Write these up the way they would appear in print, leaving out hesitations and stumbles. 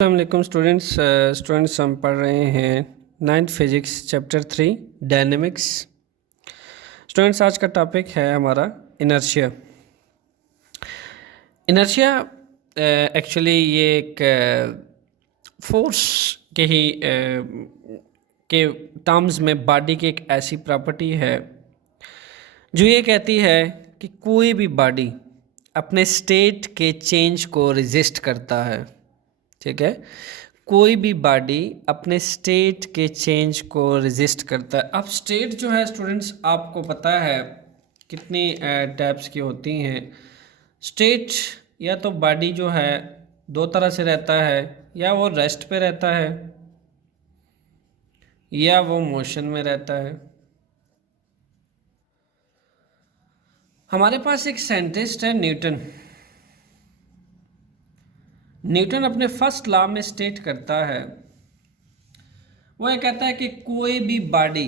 अस्सलाम स्टूडेंट्स हम पढ़ रहे हैं 9th physics chapter 3 dynamics. Students आज का टॉपिक है हमारा इनर्शिया। इनर्शिया एक्चुअली ये एक फोर्स के ही के टर्म्स में बॉडी की एक ऐसी प्रॉपर्टी है जो ये कहती है कि कोई भी बॉडी अपने स्टेट के चेंज को रेजिस्ट करता है। ठीक है, कोई भी बॉडी अपने स्टेट के चेंज को रेजिस्ट करता है। अब स्टेट जो है स्टूडेंट्स आपको पता है कितनी टाइप्स की होती हैं। स्टेट या तो बॉडी जो है दो तरह से रहता है, या वो रेस्ट पे रहता है या वो मोशन में रहता है। हमारे पास एक साइंटिस्ट है न्यूटन अपने फर्स्ट लॉ में स्टेट करता है, वो ये कहता है कि कोई भी बॉडी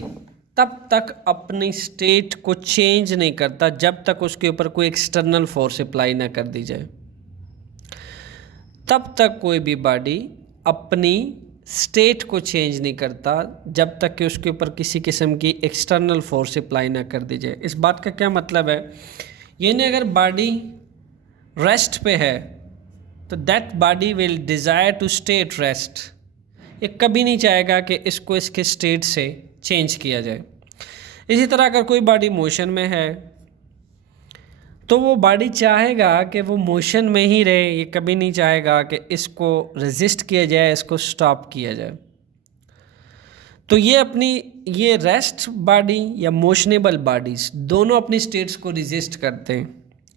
तब तक अपनी स्टेट को चेंज नहीं करता जब तक उसके ऊपर कोई एक्सटर्नल फोर्स अप्लाई ना कर दी जाए। तब तक कोई भी बॉडी अपनी स्टेट को चेंज नहीं करता जब तक कि उसके ऊपर किसी किस्म की एक्सटर्नल फोर्स अप्लाई ना कर दी जाए। इस बात का क्या मतलब है, यानी अगर बॉडी रेस्ट पे है तो that body will desire to stay at rest. ये कभी नहीं चाहेगा कि इसको इसके स्टेट से चेंज किया जाए। इसी तरह अगर कोई बॉडी मोशन में है तो वो बॉडी चाहेगा कि वो मोशन में ही रहे, ये कभी नहीं चाहेगा कि इसको रेजिस्ट किया जाए, इसको स्टॉप किया जाए। तो ये रेस्ट बॉडी या मोशनेबल बॉडीज़ दोनों अपनी स्टेट्स को रेजिस्ट करते हैं।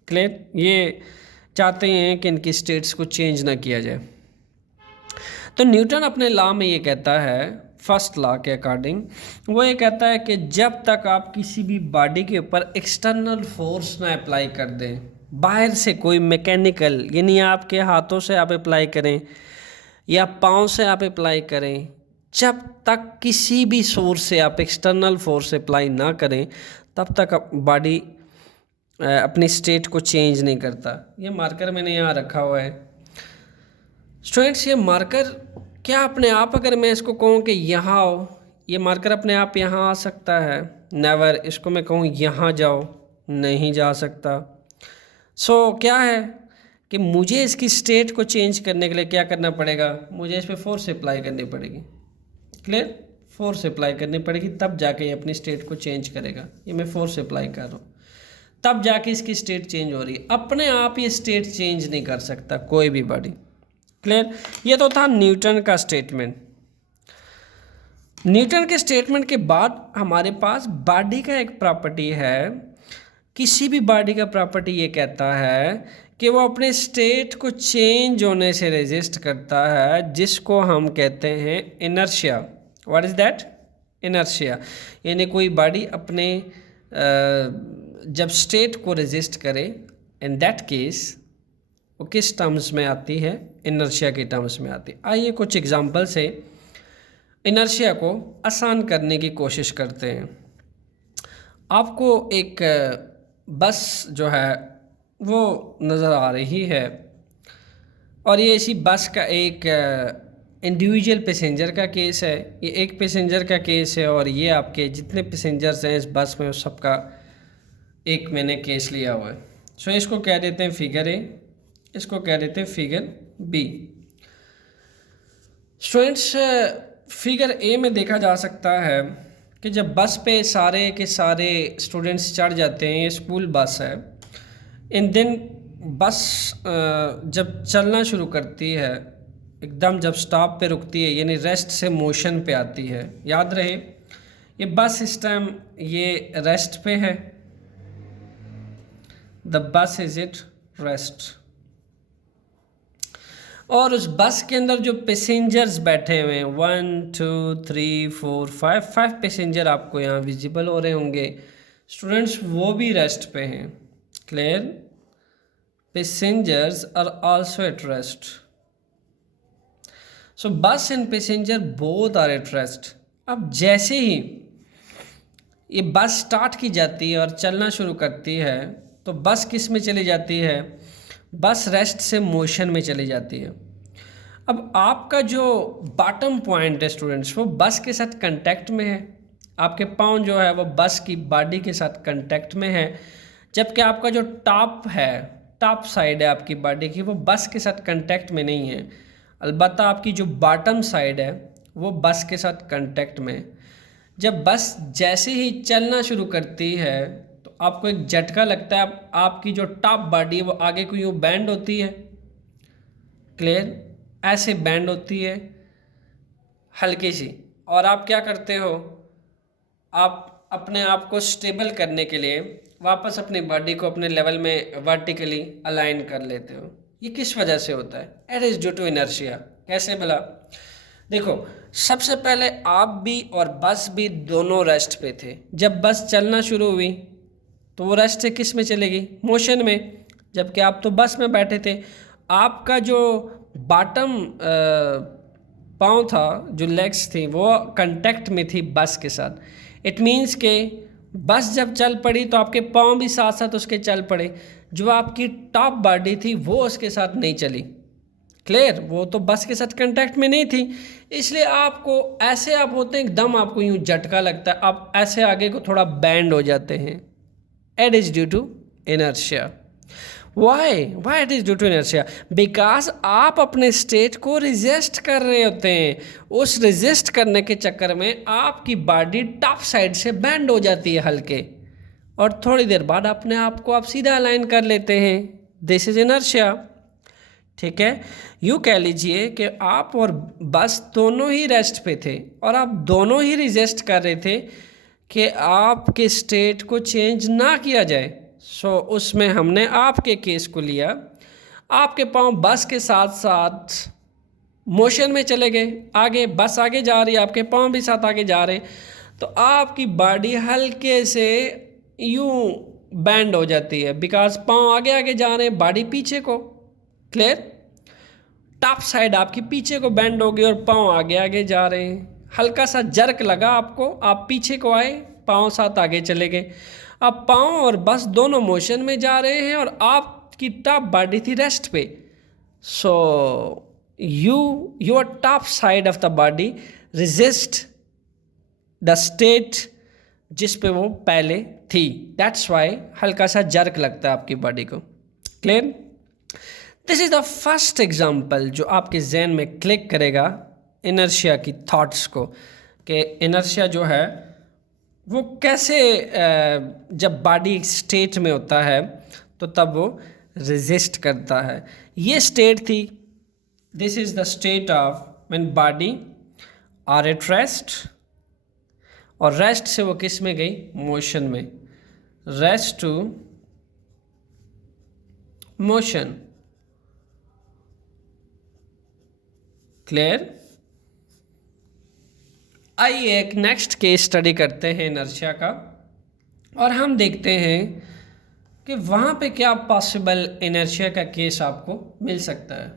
क्लियर, ये चाहते हैं कि इनकी स्टेट्स को चेंज ना किया जाए। तो न्यूटन अपने लॉ में ये कहता है, फर्स्ट लॉ के अकॉर्डिंग वो ये कहता है कि जब तक आप किसी भी बॉडी के ऊपर एक्सटर्नल फोर्स ना अप्लाई कर दें, बाहर से कोई मैकेनिकल, यानी आपके हाथों से आप अप्लाई करें या पाँव से आप अप्लाई करें, जब तक किसी भी सोर्स से आप एक्सटर्नल फोर्स अप्लाई ना करें तब तक बॉडी अपनी स्टेट को चेंज नहीं करता। ये मार्कर मैंने यहाँ रखा हुआ है स्टूडेंट्स। ये मार्कर क्या अपने आप, अगर मैं इसको कहूँ कि यहाँ आओ, ये मार्कर अपने आप यहाँ आ सकता है? नेवर। इसको मैं कहूँ यहाँ जाओ, नहीं जा सकता। सो क्या है कि मुझे इसकी स्टेट को चेंज करने के लिए क्या करना पड़ेगा, मुझे इस पर फोर्स अप्लाई करनी पड़ेगी। क्लियर, फोर्स अप्लाई करनी पड़ेगी तब जाके ये अपनी स्टेट को चेंज करेगा। ये मैं फोर्स अप्लाई कर रहा हूँ तब जाके इसकी स्टेट चेंज हो रही है। अपने आप ये स्टेट चेंज नहीं कर सकता कोई भी बॉडी। क्लियर, ये तो था न्यूटन का स्टेटमेंट। न्यूटन के स्टेटमेंट के बाद हमारे पास बॉडी का एक प्रॉपर्टी है। किसी भी बॉडी का प्रॉपर्टी ये कहता है कि वो अपने स्टेट को चेंज होने से रेजिस्ट करता है, जिसको हम कहते हैं inertia. What is that? Inertia. यानी कोई बॉडी अपने जब स्टेट को रेजिस्ट करे, इन दैट केस वो किस टर्म्स में आती है? इनर्शिया के टर्म्स में आती है। आइए कुछ एग्जांपल से इनर्शिया को आसान करने की कोशिश करते हैं। आपको एक बस जो है वो नज़र आ रही है, और ये इसी बस का एक इंडिविजुअल पैसेंजर का केस है। ये एक पैसेंजर का केस है, और ये आपके जितने पैसेंजर्स हैं इस बस में उस सबका एक मैंने केस लिया हुआ है। सो इसको कह देते हैं फिगर ए, इसको कह देते हैं figure B. Students, figure A में देखा जा सकता है कि जब बस पे सारे के सारे स्टूडेंट्स चढ़ जाते हैं, ये स्कूल बस है, इन दिन बस जब चलना शुरू करती है, एकदम जब स्टॉप पे रुकती है, यानी रेस्ट से मोशन पे आती है। याद रहे ये बस इस टाइम ये रेस्ट पे है, the bus is it rest. और उस बस के अंदर जो पैसेंजर्स बैठे हुए हैं 1 2 3 4 5 पैसेंजर आपको यहाँ विजिबल हो रहे होंगे स्टूडेंट्स, वो भी रेस्ट पे हैं। Clear, passengers are also at rest. So bus and passenger both are at rest. अब जैसे ही ये बस स्टार्ट की जाती है और चलना शुरू करती है, तो बस किस में चली जाती है? बस रेस्ट से मोशन में चली जाती है। अब आपका जो बॉटम पॉइंट है स्टूडेंट्स, वो बस के साथ कांटेक्ट में है, आपके पाँव जो है वो बस की बॉडी के साथ कांटेक्ट में है, जबकि आपका जो टॉप है, टॉप साइड है आपकी बॉडी की, वो बस के साथ कांटेक्ट में नहीं है। अलबत्ता आपकी जो बॉटम साइड है वो बस के साथ कांटेक्ट में है। जब बस जैसे ही चलना शुरू करती है तो आपको एक झटका लगता है, आपकी जो टॉप बॉडी है वो आगे को यूँ बैंड होती है, क्लियर, ऐसे बैंड होती है हल्की सी, और आप क्या करते हो, आप अपने आप को स्टेबल करने के लिए वापस अपनी बॉडी को अपने लेवल में वर्टिकली अलाइन कर लेते हो। ये किस वजह से होता है? It is due to inertia. कैसे भला? देखो, सबसे पहले आप भी और बस भी दोनों रेस्ट पे थे। जब बस चलना शुरू हुई तो वो रेस्ट से किस में चलेगी? मोशन में। जबकि आप तो बस में बैठे थे, आपका जो बॉटम पाँव था, जो लेग्स थी, वो कांटेक्ट में थी बस के साथ। इट मीन्स के बस जब चल पड़ी तो आपके पाँव भी साथ साथ उसके चल पड़े, जो आपकी टॉप बॉडी थी वो उसके साथ नहीं चली, क्लियर, वो तो बस के साथ कांटेक्ट में नहीं थी, इसलिए आपको ऐसे आप होते हैं एकदम आपको यूँ झटका लगता है, आप ऐसे आगे को थोड़ा बैंड हो जाते हैं। It is due to inertia. Why it is due to inertia? Because आप अपने स्टेट को रिजिस्ट कर रहे होते हैं। उस रिजिस्ट करने के चक्कर में आपकी बॉडी टॉप साइड से बैंड हो जाती है हल्के, और थोड़ी देर बाद अपने आप को आप सीधा अलाइन कर लेते हैं। दिस इज इनर्शिया, ठीक है। यूँ कह लीजिए कि आप और बस दोनों ही रेस्ट पे थे और आप दोनों ही रिजिस्ट कर रहे थे कि आपके स्टेट को चेंज ना किया जाए। सो उसमें हमने आपके केस को लिया, आपके पाँव बस के साथ साथ मोशन में चले गए, आगे बस आगे जा रही है, आपके पाँव भी साथ आगे जा रहे, तो आपकी बॉडी हल्के से यूँ बैंड हो जाती है, बिकॉज पाँव आगे आगे जा रहे हैं, बॉडी पीछे को, क्लियर, टॉप साइड आपकी पीछे को बैंड हो गई और पाँव आगे आगे जा रहे हैं। हल्का सा जर्क लगा आपको, आप पीछे को आए, पाँव साथ आगे चले गए। अब पाँव और बस दोनों मोशन में जा रहे हैं और आपकी टॉप बॉडी थी रेस्ट पे। So your top side of the body resist the state जिस पे वो पहले थी। दैट्स वाई हल्का सा जर्क लगता है आपकी बॉडी को, clear. This is the first example जो आपके जहन में क्लिक करेगा इनर्शिया की थॉट्स को, कि इनर्शिया जो है वो कैसे जब बॉडी स्टेट में होता है तो तब वो रेजिस्ट करता है। ये स्टेट थी, this is the state of when body are at rest, और रेस्ट से वो किस में गई? मोशन में। Rest to motion, clear. आइए एक नेक्स्ट केस स्टडी करते हैं इनर्शिया का, और हम देखते हैं कि वहाँ पे क्या पॉसिबल इनर्शिया का केस आपको मिल सकता है।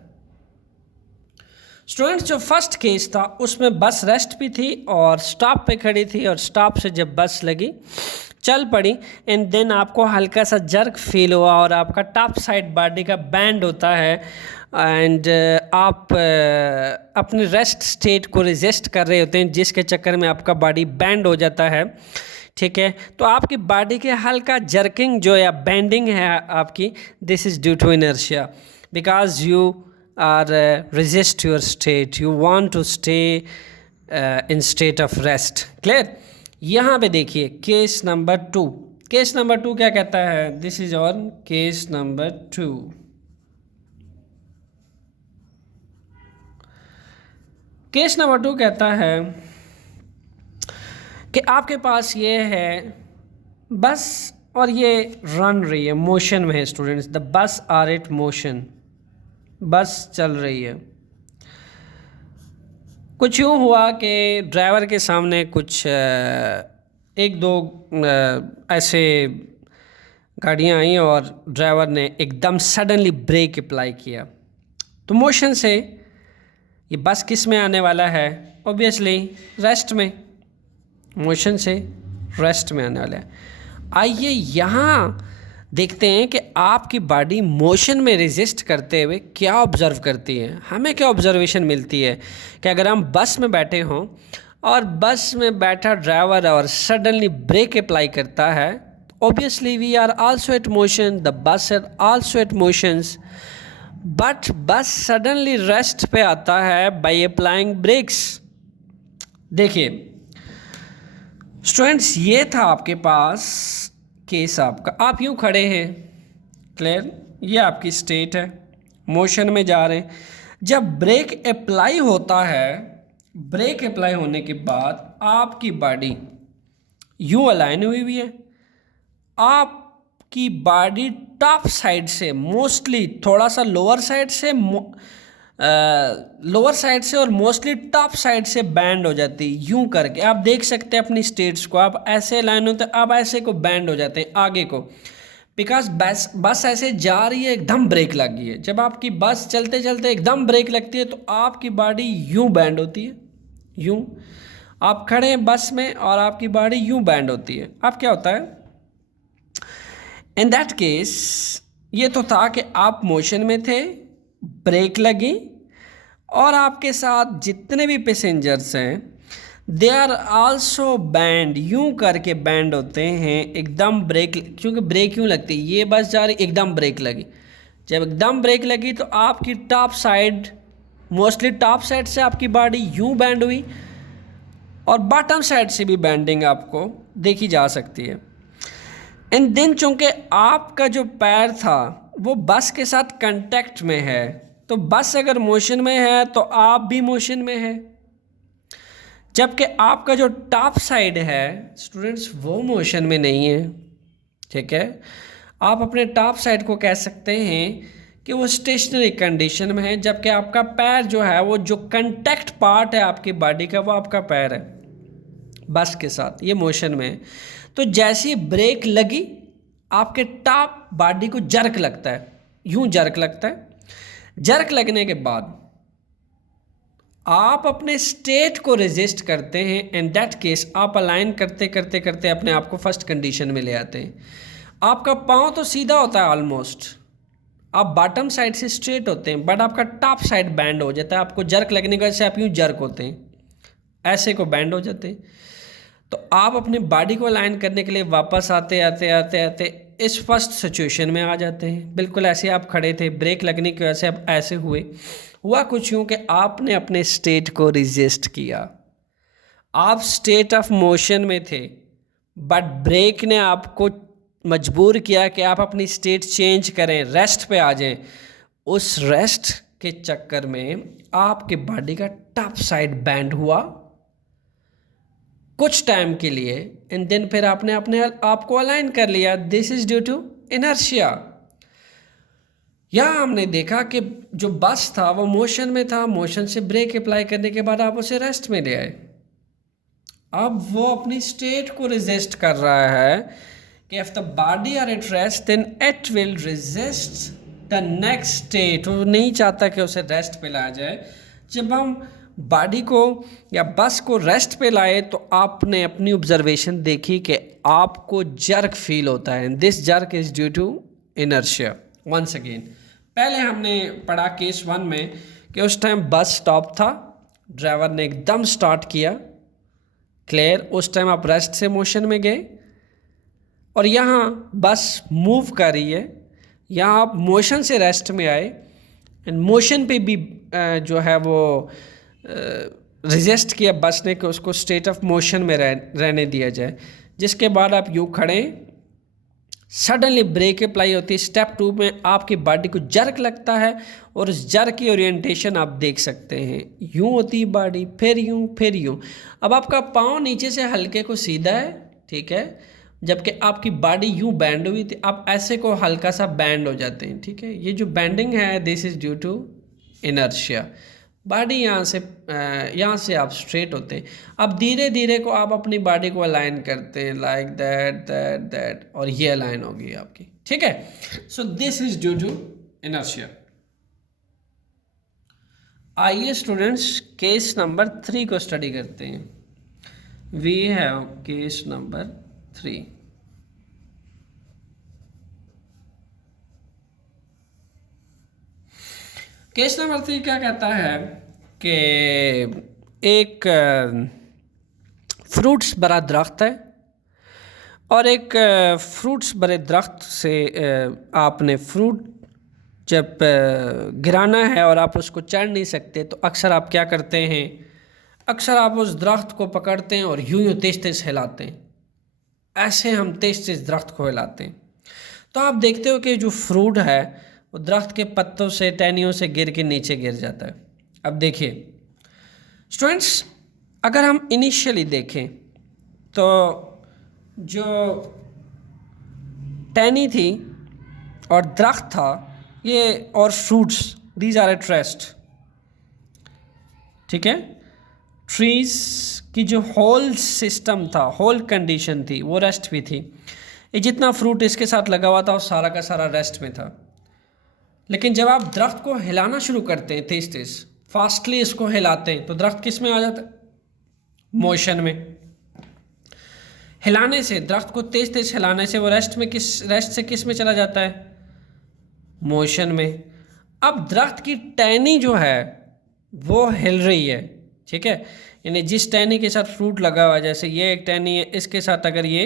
स्टूडेंट्स, जो फर्स्ट केस था उसमें बस रेस्ट भी थी और स्टॉप पे खड़ी थी, और स्टॉप से जब बस लगी चल पड़ी, एंड देन आपको हल्का सा जर्क फील हुआ और आपका टॉप साइड बॉडी का बैंड होता है, एंड आप अपने रेस्ट स्टेट को रेजिस्ट कर रहे होते हैं, जिसके चक्कर में आपका बॉडी बैंड हो जाता है, ठीक है। तो आपकी बॉडी के हल्का जर्किंग जो या बैंडिंग है आपकी, this is due to inertia, because you are resist your state, you want to stay in state of rest, clear. यहाँ पे देखिए केस नंबर 2, केस नंबर 2 क्या कहता है? This is on case number 2। Case number 2 कहता है कि आपके पास ये है बस, और ये रन रही है, मोशन में है students, the bus are at motion, bus चल रही है। कुछ यूँ हुआ कि ड्राइवर के सामने कुछ एक दो ऐसे गाड़ियाँ आई और ड्राइवर ने एकदम सडनली ब्रेक अप्लाई किया, तो मोशन से ये बस किस में आने वाला है? ऑब्वियसली रेस्ट में, मोशन से रेस्ट में आने वाला है। आइए यहाँ देखते हैं कि आपकी बॉडी मोशन में रेजिस्ट करते हुए क्या ऑब्ज़र्व करती है। हमें क्या ऑब्जर्वेशन मिलती है कि अगर हम बस में बैठे हों और बस में बैठा ड्राइवर और सडनली ब्रेक अप्लाई करता है, obviously we are also at motion, the bus are also at motions, but bus suddenly rest पे आता है बाय अप्लाइंग ब्रेक्स। देखिए स्टूडेंट्स, ये था आपके पास केस आपका। आप यूँ खड़े हैं, क्लियर, ये आपकी स्टेट है, मोशन में जा रहे हैं। जब ब्रेक अप्लाई होता है, ब्रेक अप्लाई होने के बाद आपकी बॉडी यूँ अलाइन हुई हुई है। आपकी बॉडी टॉप साइड से मोस्टली थोड़ा सा लोअर साइड से और मोस्टली टॉप साइड से बैंड हो जाती है यूं करके। आप देख सकते हैं अपनी स्टेट्स को, आप ऐसे लाइन होते हैं, आप ऐसे को बैंड हो जाते हैं आगे को, बिकॉज बस ऐसे जा रही है, एकदम ब्रेक लग गई है। जब आपकी बस चलते चलते एकदम ब्रेक लगती है तो आपकी बॉडी यूं बैंड होती है, यूं। आप खड़े हैं बस में और आपकी बॉडी यूं बैंड होती है। अब क्या होता है इन दैट केस, ये तो था कि आप मोशन में थे, ब्रेक लगी और आपके साथ जितने भी पैसेंजर्स हैं दे आर आल्सो बैंड, यूं करके बैंड होते हैं एकदम ब्रेक, क्योंकि ब्रेक यूं लगती है, ये बस जा रही एकदम ब्रेक लगी। जब एकदम ब्रेक लगी तो आपकी top side, mostly top side से आपकी बॉडी यूं बैंड हुई और बॉटम साइड से भी बैंडिंग आपको देखी जा सकती है। इन दिन चूँकि आपका जो पैर था वो बस के साथ कांटेक्ट में है, तो बस अगर मोशन में है तो आप भी मोशन में है, जबकि आपका जो टॉप साइड है स्टूडेंट्स वो मोशन में नहीं है। ठीक है, आप अपने टॉप साइड को कह सकते हैं कि वो स्टेशनरी कंडीशन में है, जबकि आपका पैर जो है, वो जो कांटेक्ट पार्ट है आपकी बॉडी का, वो आपका पैर है बस के साथ, ये मोशन में है। तो जैसी ब्रेक लगी आपके टॉप बॉडी को जर्क लगता है, यूं जर्क लगता है। जर्क लगने के बाद आप अपने स्टेट को रेजिस्ट करते हैं। इन दैट केस आप अलाइन करते करते करते अपने आप को फर्स्ट कंडीशन में ले आते हैं। आपका पाँव तो सीधा होता है ऑलमोस्ट, आप बॉटम साइड से स्ट्रेट होते हैं, बट आपका टॉप साइड बैंड हो जाता है। आपको जर्क लगने की वजह से आप यूँ जर्क होते हैं, ऐसे को बैंड हो जाते हैं। तो आप अपनी बॉडी को अलाइन करने के लिए वापस आते आते आते आते इस फर्स्ट सिचुएशन में आ जाते हैं। बिल्कुल ऐसे आप खड़े थे, ब्रेक लगने की वजह से आप ऐसे हुआ कुछ यूँ कि आपने अपने स्टेट को रेजिस्ट किया। आप स्टेट ऑफ मोशन में थे, बट ब्रेक ने आपको मजबूर किया कि आप अपनी स्टेट चेंज करें, रेस्ट पे आ जाएं। उस रेस्ट के चक्कर में आपके बॉडी का टॉप साइड बैंड हुआ कुछ टाइम के लिए, एंड देन फिर आपने अपने आप को अलाइन कर लिया। This is due to inertia. यहाँ हमने देखा कि जो बस था वो मोशन में था, मोशन से ब्रेक अप्लाई करने के बाद आप उसे रेस्ट में ले आए। अब वो अपनी स्टेट को रेजिस्ट कर रहा है कि if the body are at rest then it will resist the next state. वो नहीं चाहता कि उसे रेस्ट पे लाया जाए। जब हम बॉडी को या बस को रेस्ट पे लाए तो आपने अपनी ऑब्जर्वेशन देखी कि आपको जर्क फील होता है, and this jerk is due to inertia. Once again, पहले हमने पढ़ा केस 1 में कि उस टाइम बस स्टॉप था, ड्राइवर ने एकदम स्टार्ट किया, क्लियर। उस टाइम आप रेस्ट से मोशन में गए, और यहाँ बस मूव कर रही है, यहाँ आप मोशन से रेस्ट में आए, एंड मोशन पे भी जो है वो रेजिस्ट किया बस ने कि उसको स्टेट ऑफ मोशन में रहने दिया जाए। जिसके बाद आप यूँ खड़े, सडनली ब्रेक अप्लाई होती है। स्टेप 2 में आपकी बॉडी को जर्क लगता है, और उस जर्क की ओरिएंटेशन आप देख सकते हैं, यूँ होती है बॉडी, फिर यूँ फिर यूँ। अब आपका पाँव नीचे से हल्के को सीधा है, ठीक है, जबकि आपकी बॉडी यूँ बैंड हुई थी, आप ऐसे को हल्का सा बैंड हो जाते हैं, ठीक है। ये जो बैंडिंग है this is due to inertia. Body यहाँ से आप स्ट्रेट होते हैं। अब धीरे धीरे को आप अपनी बॉडी को अलाइन करते हैं, लाइक दैट दैट दैट, और ये अलाइन होगी आपकी, ठीक है। So this is due to inertia. आइए स्टूडेंट्स केस नंबर 3 को स्टडी करते हैं। We have case number 3। Case number 3 क्या कहता है कि एक फ्रूट्स भरा दरख्त है और एक फ्रूट्स भरे दरख्त से आपने फ्रूट जब गिराना है और आप उसको चढ़ नहीं सकते तो अक्सर आप क्या करते हैं, अक्सर आप उस दरख्त को पकड़ते हैं और यूं यूं तेज़ तेज़ हिलाते हैं। ऐसे हम तेज़ तेज़ दरख्त को हिलाते हैं तो आप देखते हो कि जो फ्रूट है वो दरख्त के पत्तों से, टहनियों से गिर के नीचे गिर जाता है। अब देखिए स्टूडेंट्स, अगर हम इनिशियली देखें तो जो टहनी थी और दरख्त था ये और fruits, these are at rest, ठीक है। ट्रीज़ की जो होल सिस्टम था, होल कंडीशन थी, वो रेस्ट भी थी। ये जितना फ्रूट इसके साथ लगा हुआ था वो सारा का सारा रेस्ट में था। लेकिन जब आप दरख्त को हिलाना शुरू करते हैं, तेज़ तेज़ फास्टली इसको हिलाते हैं, तो दरख्त किस में आ जाता है? मोशन में। हिलाने से, दरख्त को तेज़ तेज़ हिलाने से वो रेस्ट से किस में चला जाता है? मोशन में। अब दरख्त की टहनी जो है वो हिल रही है, ठीक है। यानी जिस टहनी के साथ फ्रूट लगा हुआ है, जैसे ये एक टहनी है, इसके साथ अगर ये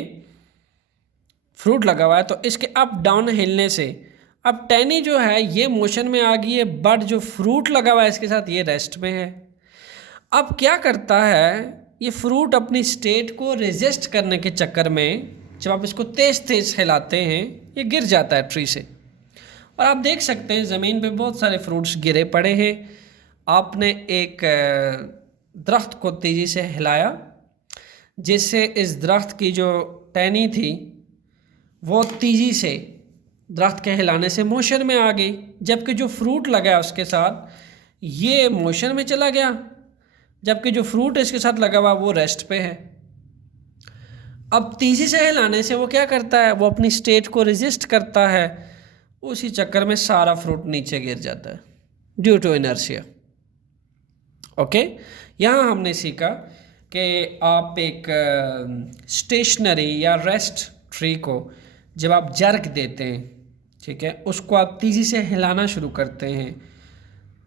फ्रूट लगा हुआ है तो इसके अप डाउन हिलने से अब टहनी जो है ये मोशन में आ गई है, बट जो फ्रूट लगा हुआ है इसके साथ ये रेस्ट में है। अब क्या करता है, ये फ्रूट अपनी स्टेट को रेजिस्ट करने के चक्कर में जब आप इसको तेज़ तेज़ हिलाते हैं ये गिर जाता है ट्री से। और आप देख सकते हैं ज़मीन पे बहुत सारे फ्रूट्स गिरे पड़े हैं। आपने एक दरख्त को तेज़ी से हिलाया जिससे इस दरख्त की जो टहनी थी वो तेज़ी से दरख्त के हिलाने से मोशन में आ गई, जबकि जो फ्रूट लगा उसके साथ ये मोशन में चला गया, जबकि जो फ्रूट इसके साथ लगा हुआ वो रेस्ट पे है। अब तेज़ी से हिलाने से वो क्या करता है, वो अपनी स्टेट को रेजिस्ट करता है, उसी चक्कर में सारा फ्रूट नीचे गिर जाता है ड्यू टू इनर्शिया। ओके, यहाँ हमने सीखा कि आप एक स्टेशनरी या रेस्ट ट्री को जब आप जर्क देते हैं, ठीक है, उसको आप तेज़ी से हिलाना शुरू करते हैं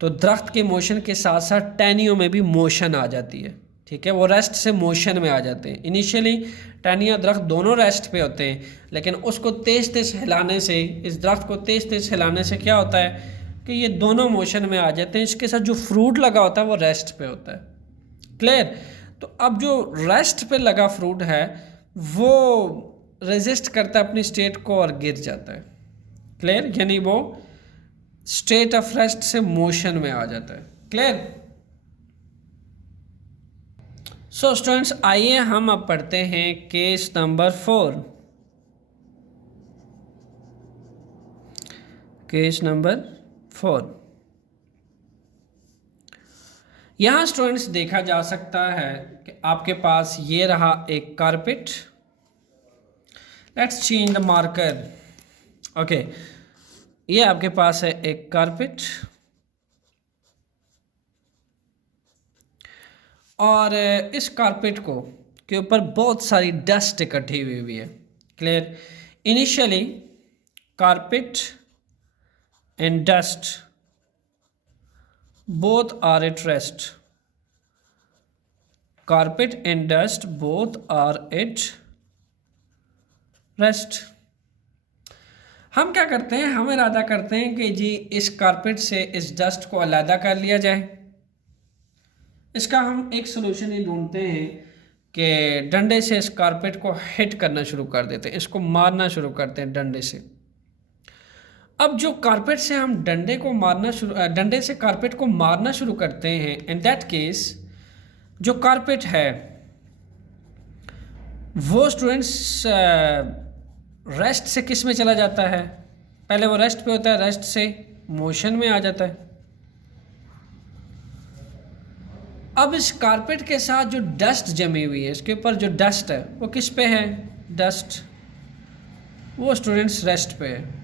तो दरख्त के मोशन के साथ साथ टहनियों में भी मोशन आ जाती है, ठीक है। वो रेस्ट से मोशन में आ जाते हैं। इनिशियली टहनियाँ दरख्त दोनों रेस्ट पे होते हैं, लेकिन उसको तेज़ तेज़ हिलाने से, इस दरख्त को तेज़ तेज़ हिलाने से क्या होता है कि ये दोनों मोशन में आ जाते हैं। इसके साथ जो फ्रूट लगा होता है वो रेस्ट पे होता है। क्लियर? तो अब जो रेस्ट पे लगा फ्रूट है वो रेजिस्ट करता है अपनी स्टेट को और गिर जाता है। क्लियर? यानी वो स्टेट ऑफ रेस्ट से मोशन में आ जाता है। क्लियर? सो स्टूडेंट्स, आइए हम अब पढ़ते हैं केस नंबर 4। Case number 4। यहाँ स्टूडेंट्स देखा जा सकता है कि आपके पास ये रहा एक carpet. Let's change the marker. Okay, ये आपके पास है एक कारपेट और इस कारपेट को के ऊपर बहुत सारी डस्ट इकट्ठी हुई है। Clear? Initially carpet and dust both are at rest. Carpet and dust both are at rest. हम क्या करते हैं, हम इरादा करते हैं कि जी इस कारपेट से इस डस्ट को अलग कर लिया जाए। इसका हम एक सोल्यूशन ही ढूंढते हैं कि डंडे से इस कारपेट को हिट करना शुरू कर देते हैं, इसको मारना शुरू करते हैं डंडे से। अब जो कारपेट से हम डंडे से कारपेट को मारना शुरू करते हैं, इन दैट केस जो कारपेट है वो स्टूडेंट्स रेस्ट से किस में चला जाता है? पहले वो रेस्ट पे होता है, रेस्ट से मोशन में आ जाता है। अब इस कारपेट के साथ जो डस्ट जमी हुई है, इसके ऊपर जो डस्ट है वो किस पे है? डस्ट वो स्टूडेंट्स रेस्ट पे है।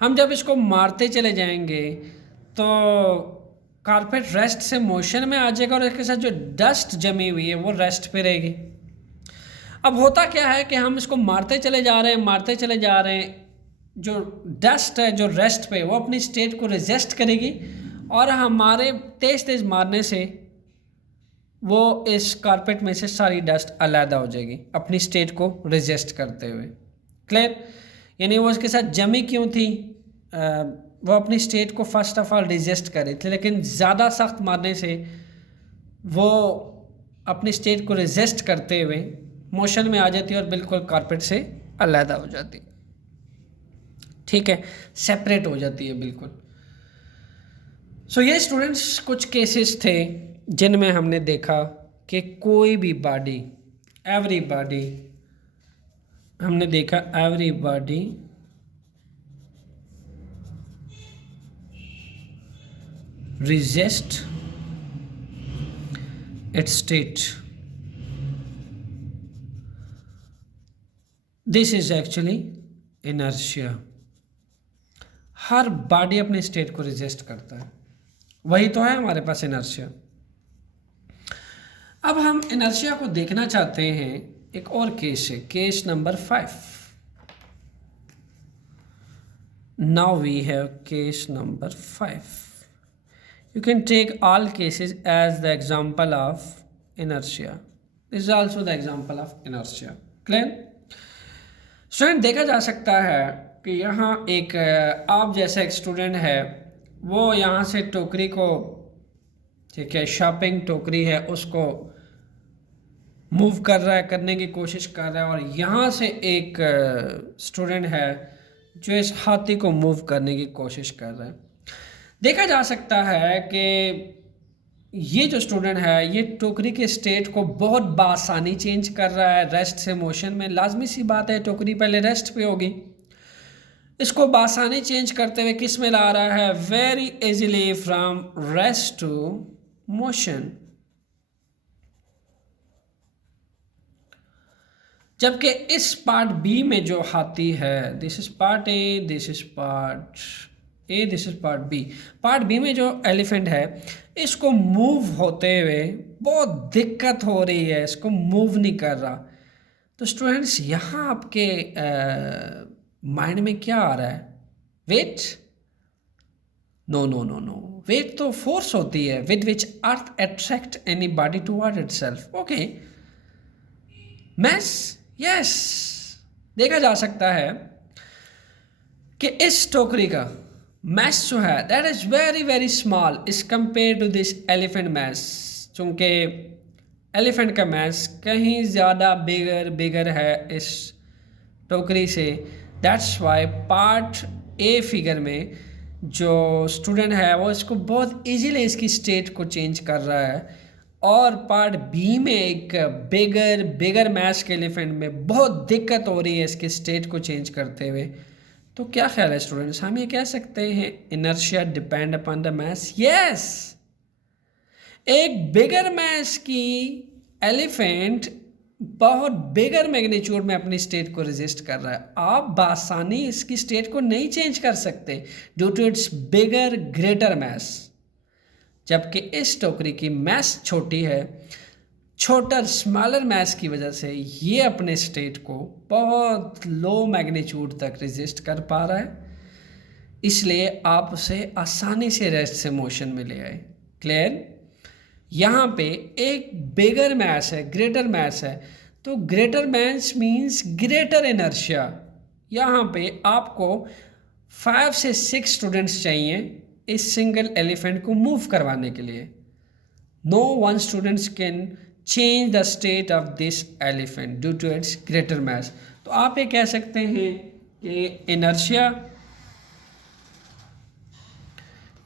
हम जब इसको मारते चले जाएंगे तो कारपेट रेस्ट से मोशन में आ जाएगा और इसके साथ जो डस्ट जमी हुई है वो रेस्ट पे रहेगी। अब होता क्या है कि हम इसको मारते चले जा रहे हैं जो डस्ट है जो रेस्ट पे वो अपनी स्टेट को रेजिस्ट करेगी और हमारे तेज तेज मारने से वो इस कारपेट में से सारी डस्ट अलहदा हो जाएगी अपनी स्टेट को रेजिस्ट करते हुए। क्लियर? यानी वो उसके साथ जमी क्यों थी? वो अपनी स्टेट को फर्स्ट ऑफ ऑल रेजिस्ट कर रही थी, लेकिन ज़्यादा सख्त मारने से वो अपनी स्टेट को रेजिस्ट करते हुए मोशन में आ जाती है और बिल्कुल कारपेट से अलहदा हो जाती, ठीक है, सेपरेट हो जाती है बिल्कुल। सो ये स्टूडेंट्स कुछ केसेस थे जिनमें हमने देखा कि कोई भी बॉडी, एवरी बॉडी, हमने देखा every body resist its state. This is actually inertia. Her body अपने स्टेट को रेजिस्ट करता है, वही तो है हमारे पास इनर्शिया। अब हम इनर्शिया को देखना चाहते हैं, एक और केस है, case number 5। Now we have case number 5। You can take all cases as the example of inertia. This is also the example of inertia. Clear? Student, देखा जा सकता है कि यहाँ एक आप जैसा एक स्टूडेंट है, वो यहाँ से टोकरी को, ठीक है, शॉपिंग टोकरी है, उसको मूव कर रहा है, करने की कोशिश कर रहा है, और यहाँ से एक स्टूडेंट है जो इस हाथी को मूव करने की कोशिश कर रहा है। देखा जा सकता है कि ये जो स्टूडेंट है ये टोकरी के स्टेट को बहुत बासानी चेंज कर रहा है रेस्ट से मोशन में। लाजमी सी बात है, टोकरी पहले रेस्ट पे होगी, इसको बासानी चेंज करते हुए किस में ला रहा है? Very easily from rest to motion. जबकि इस पार्ट बी में जो हाथी है, this is part A, this is part A, this is part B, part B में जो एलिफेंट है इसको मूव होते हुए बहुत दिक्कत हो रही है, इसको मूव नहीं कर रहा। तो स्टूडेंट्स, यहाँ आपके माइंड में क्या आ रहा है? Weight? No no no no, weight तो फोर्स होती है with which earth attract any body toward itself. Okay, mass? Yes, देखा जा सकता है कि इस टोकरी का मैस जो है that is very very small is compare to this elephant mass. चूँकि एलिफेंट का मैस कहीं ज़्यादा बिगर है इस टोकरी से, that's why part A figure में जो स्टूडेंट है वो इसको बहुत इजीली इसकी स्टेट को चेंज कर रहा है, और पार्ट बी में एक बिगर मैस के एलिफेंट में बहुत दिक्कत हो रही है इसके स्टेट को चेंज करते हुए। तो क्या ख्याल है स्टूडेंट्स, हम ये कह सकते हैं inertia depend upon the mass? Yes, एक बिगर मैस की एलिफेंट बहुत बिगर मैग्नीट्यूड में अपनी स्टेट को रेजिस्ट कर रहा है। आप बासानी इसकी स्टेट को नहीं चेंज कर सकते due to its bigger greater mass, जबकि इस टोकरी की मैस छोटी है, छोटा स्मॉलर मैस की वजह से ये अपने स्टेट को बहुत लो मैग्नीट्यूड तक रेजिस्ट कर पा रहा है, इसलिए आप उसे आसानी से रेस्ट से मोशन में ले आए। क्लियर? यहाँ पे एक बिगर मैस है, ग्रेटर मैस है, तो greater mass means greater inertia. यहाँ पे आपको 5 से 6 स्टूडेंट्स चाहिए इस सिंगल एलिफेंट को मूव करवाने के लिए। No one students can change the state of this elephant due to its greater mass. तो आप ये कह सकते हैं कि इनर्शिया,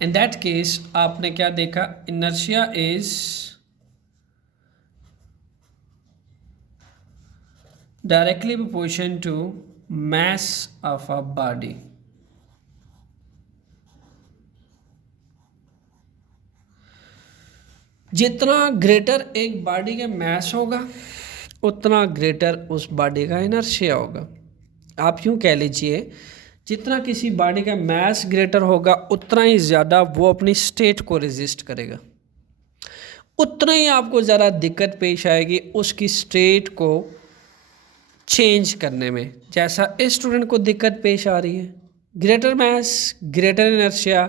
इन दैट केस आपने क्या देखा? Inertia is directly proportion to mass of a body. जितना ग्रेटर एक बॉडी का मैस होगा उतना ग्रेटर उस बॉडी का इनर्शिया होगा। आप यूँ कह लीजिए, जितना किसी बॉडी का मैस ग्रेटर होगा उतना ही ज़्यादा वो अपनी स्टेट को रेजिस्ट करेगा, उतना ही आपको ज़्यादा दिक्कत पेश आएगी उसकी स्टेट को चेंज करने में। जैसा इस स्टूडेंट को दिक्कत पेश आ रही है, greater mass, greater inertia,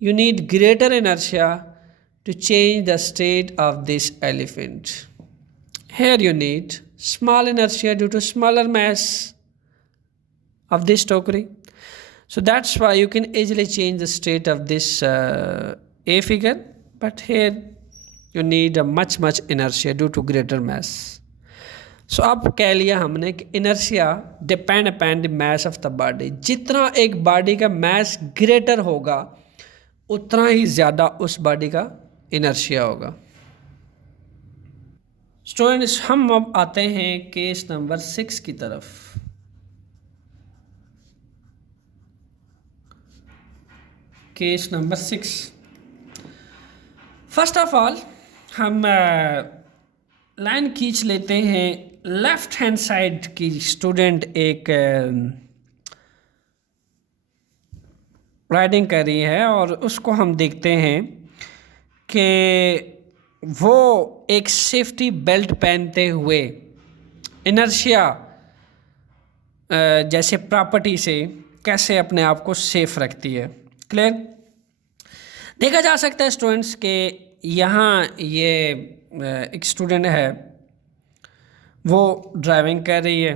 you need greater inertia to change the state of this elephant. Here you need small inertia due to smaller mass of this tokery. So that's why you can easily change the state of this A figure, but here you need a much inertia due to greater mass. So अब कह लिया हमने कि inertia depend upon the mass of the body. जितना एक body का mass greater होगा उतना ही ज़्यादा उस बॉडी का इनर्शिया होगा। स्टूडेंट्स, हम अब आते हैं केस नंबर 6 की तरफ। Case number 6, first of all हम लाइन खींच लेते हैं। लेफ्ट हैंड साइड की स्टूडेंट एक राइडिंग कर रही है और उसको हम देखते हैं कि वो एक सेफ्टी बेल्ट पहनते हुए इनर्शिया जैसे प्रॉपर्टी से कैसे अपने आप को सेफ रखती है। क्लियर? देखा जा सकता है स्टूडेंट्स के यहाँ ये एक स्टूडेंट है, वो ड्राइविंग कर रही है।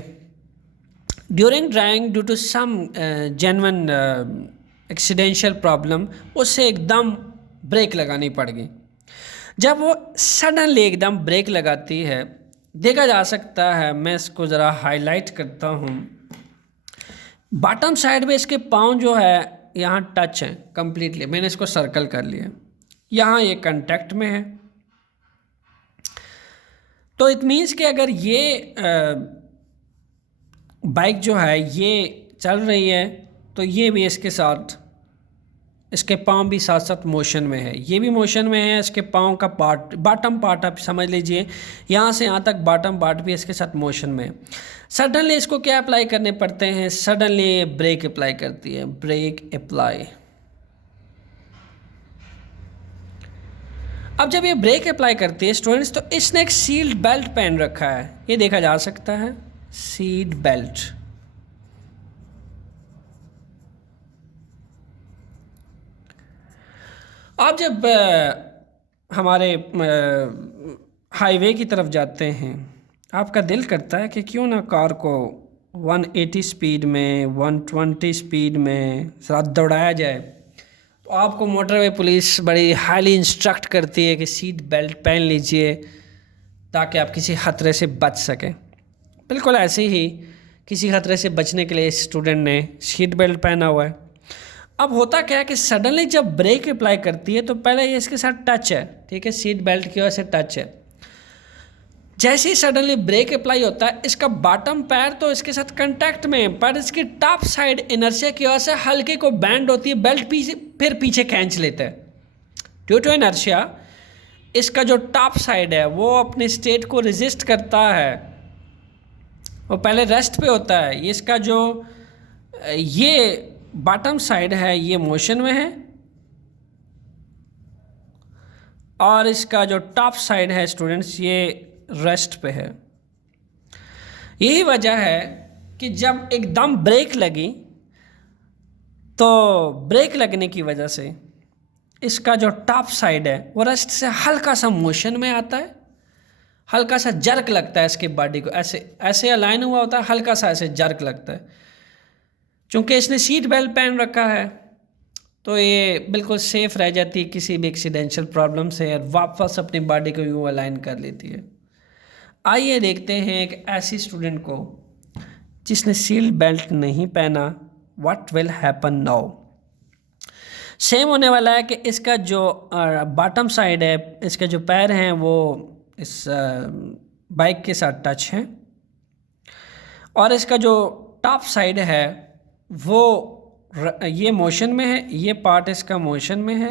During driving due to some genuine accidental problem उसे एकदम ब्रेक लगानी पड़ गई। जब वो सडनली एकदम ब्रेक लगाती है, देखा जा सकता है, मैं इसको ज़रा हाईलाइट करता हूँ, बॉटम साइड में इसके पाँव जो है यहाँ टच है कम्प्लीटली। मैंने इसको सर्कल कर लिया, यहाँ ये कांटेक्ट में है। तो इट मीन्स कि अगर ये बाइक जो है ये चल रही है तो ये भी इसके साथ, इसके पाँव भी साथ साथ मोशन में है, ये भी मोशन में है। इसके पाँव का पार्ट, बॉटम पार्ट आप समझ लीजिए, यहाँ से यहाँ तक बॉटम पार्ट भी इसके साथ मोशन में है। सडनली इसको क्या अप्लाई करने पड़ते हैं? सडनली ये ब्रेक अप्लाई करती है, ब्रेक अप्लाई। अब जब ये ब्रेक अप्लाई करती है स्टूडेंट्स, तो इसने एक सीट बेल्ट पहन रखा है, ये देखा जा सकता है, सीट बेल्ट। आप जब हमारे हाईवे की तरफ जाते हैं, आपका दिल करता है कि क्यों ना कार को 180 स्पीड में, 120 स्पीड में साथ दौड़ाया जाए। तो आपको मोटरवे पुलिस बड़ी हाईली इंस्ट्रक्ट करती है कि सीट बेल्ट पहन लीजिए ताकि आप किसी खतरे से बच सकें। बिल्कुल ऐसे ही किसी खतरे से बचने के लिए स्टूडेंट ने सीट बेल्ट पहना हुआ है। अब होता क्या है कि सडनली जब ब्रेक अप्लाई करती है तो पहले ये इसके साथ टच है, ठीक है, सीट बेल्ट की वजह से टच है। जैसे ही सडनली ब्रेक अप्लाई होता है, इसका बॉटम पैर तो इसके साथ कांटेक्ट में है, पर इसकी टॉप साइड इनर्शिया की वजह से हल्के को बैंड होती है, बेल्ट पीछे फिर पीछे खींच लेता है। ड्यू टू इनर्शिया इसका जो टॉप साइड है वो अपने स्टेट को रेजिस्ट करता है, वो पहले रेस्ट पे होता है। इसका जो ये बॉटम साइड है ये मोशन में है और इसका जो टॉप साइड है स्टूडेंट्स ये रेस्ट पे है। यही वजह है कि जब एकदम ब्रेक लगी तो ब्रेक लगने की वजह से इसका जो टॉप साइड है वो रेस्ट से हल्का सा मोशन में आता है, हल्का सा जर्क लगता है इसकी बॉडी को, ऐसे ऐसे अलाइन हुआ होता है, हल्का सा ऐसे जर्क लगता है। चूँकि इसने सीट बेल्ट पहन रखा है तो ये बिल्कुल सेफ़ रह जाती है किसी भी एक्सीडेंशियल प्रॉब्लम से और वापस अपनी बॉडी को यूँ अलाइन कर लेती है। आइए देखते हैं एक ऐसी स्टूडेंट को जिसने सीट बेल्ट नहीं पहना, what will happen now. Same होने वाला है कि इसका जो बॉटम साइड है, इसके जो पैर हैं वो इस बाइक के साथ टच हैं और इसका जो टॉप साइड है वो ये मोशन में है, ये पार्ट इसका मोशन में है,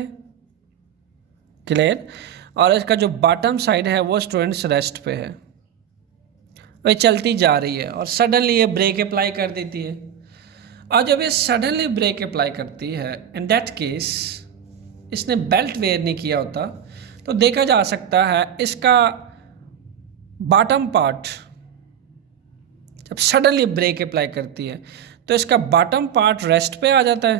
क्लियर। और इसका जो बॉटम साइड है वो स्टूडेंट्स रेस्ट पे है, वह चलती जा रही है और सडनली ये ब्रेक अप्लाई कर देती है। और जब ये सडनली ब्रेक अप्लाई करती है, इन दैट केस इसने बेल्ट वेयर नहीं किया होता, तो देखा जा सकता है इसका बॉटम पार्ट जब सडनली ब्रेक अप्लाई करती है तो इसका बॉटम पार्ट रेस्ट पे आ जाता है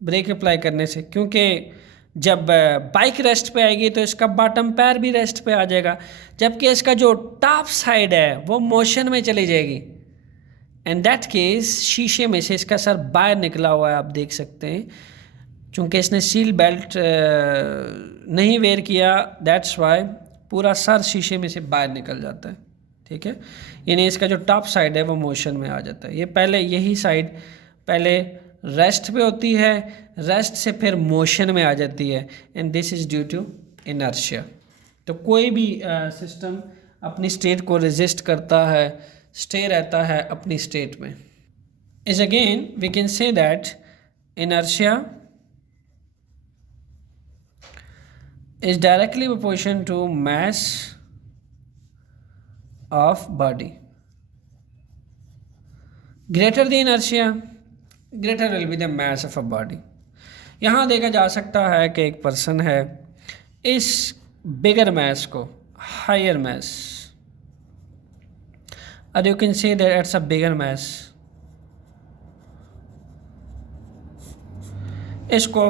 ब्रेक अप्लाई करने से, क्योंकि जब बाइक रेस्ट पे आएगी तो इसका बॉटम पैर भी रेस्ट पे आ जाएगा, जबकि इसका जो टॉप साइड है वो मोशन में चली जाएगी। एंड दैट केस शीशे में से इसका सर बाहर निकला हुआ है, आप देख सकते हैं, चूँकि इसने सील बेल्ट नहीं वेयर किया, दैट्स वाई पूरा सर शीशे में से बाहर निकल जाता है। ठीक है, यानी इसका जो टॉप साइड है वो मोशन में आ जाता है। ये पहले यही साइड पहले रेस्ट पे होती है, रेस्ट से फिर मोशन में आ जाती है, and this is due to inertia. तो कोई भी सिस्टम अपनी स्टेट को रेजिस्ट करता है, स्टे रहता है अपनी स्टेट में। Is again we can say that inertia is directly proportional to mass of body. Greater the inertia, greater will be the mass of a body. यहाँ देखा जा सकता है कि एक पर्सन है, इस बिगर मैस को हायर मैस, और you can say that it's a bigger mass, इसको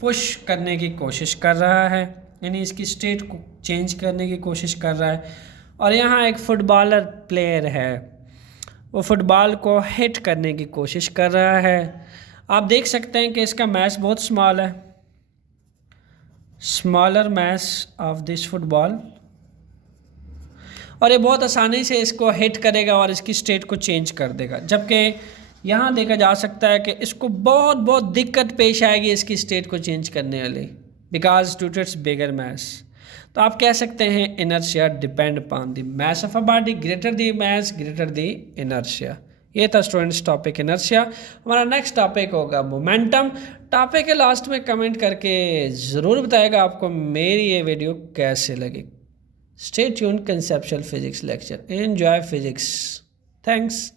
पुश करने की कोशिश कर रहा है, यानी इसकी स्टेट को चेंज करने की कोशिश कर रहा है। और यहाँ एक फुटबॉलर प्लेयर है, वो फुटबॉल को हिट करने की कोशिश कर रहा है। आप देख सकते हैं कि इसका मैस बहुत स्मॉल है, smaller mass of this football, और ये बहुत आसानी से इसको हिट करेगा और इसकी स्टेट को चेंज कर देगा। जबकि यहाँ देखा जा सकता है कि इसको बहुत बहुत दिक्कत पेश आएगी इसकी स्टेट को चेंज करने वाली, because to its bigger mass. तो आप कह सकते हैं inertia depend upon the mass of a body, greater the mass greater the inertia. ये था स्टूडेंट्स टॉपिक इनर्शिया। हमारा नेक्स्ट टॉपिक होगा मोमेंटम। टॉपिक के लास्ट में कमेंट करके ज़रूर बताएगा आपको मेरी ये वीडियो कैसे लगी। Stay tuned, conceptual physics lecture, enjoy physics. Thanks.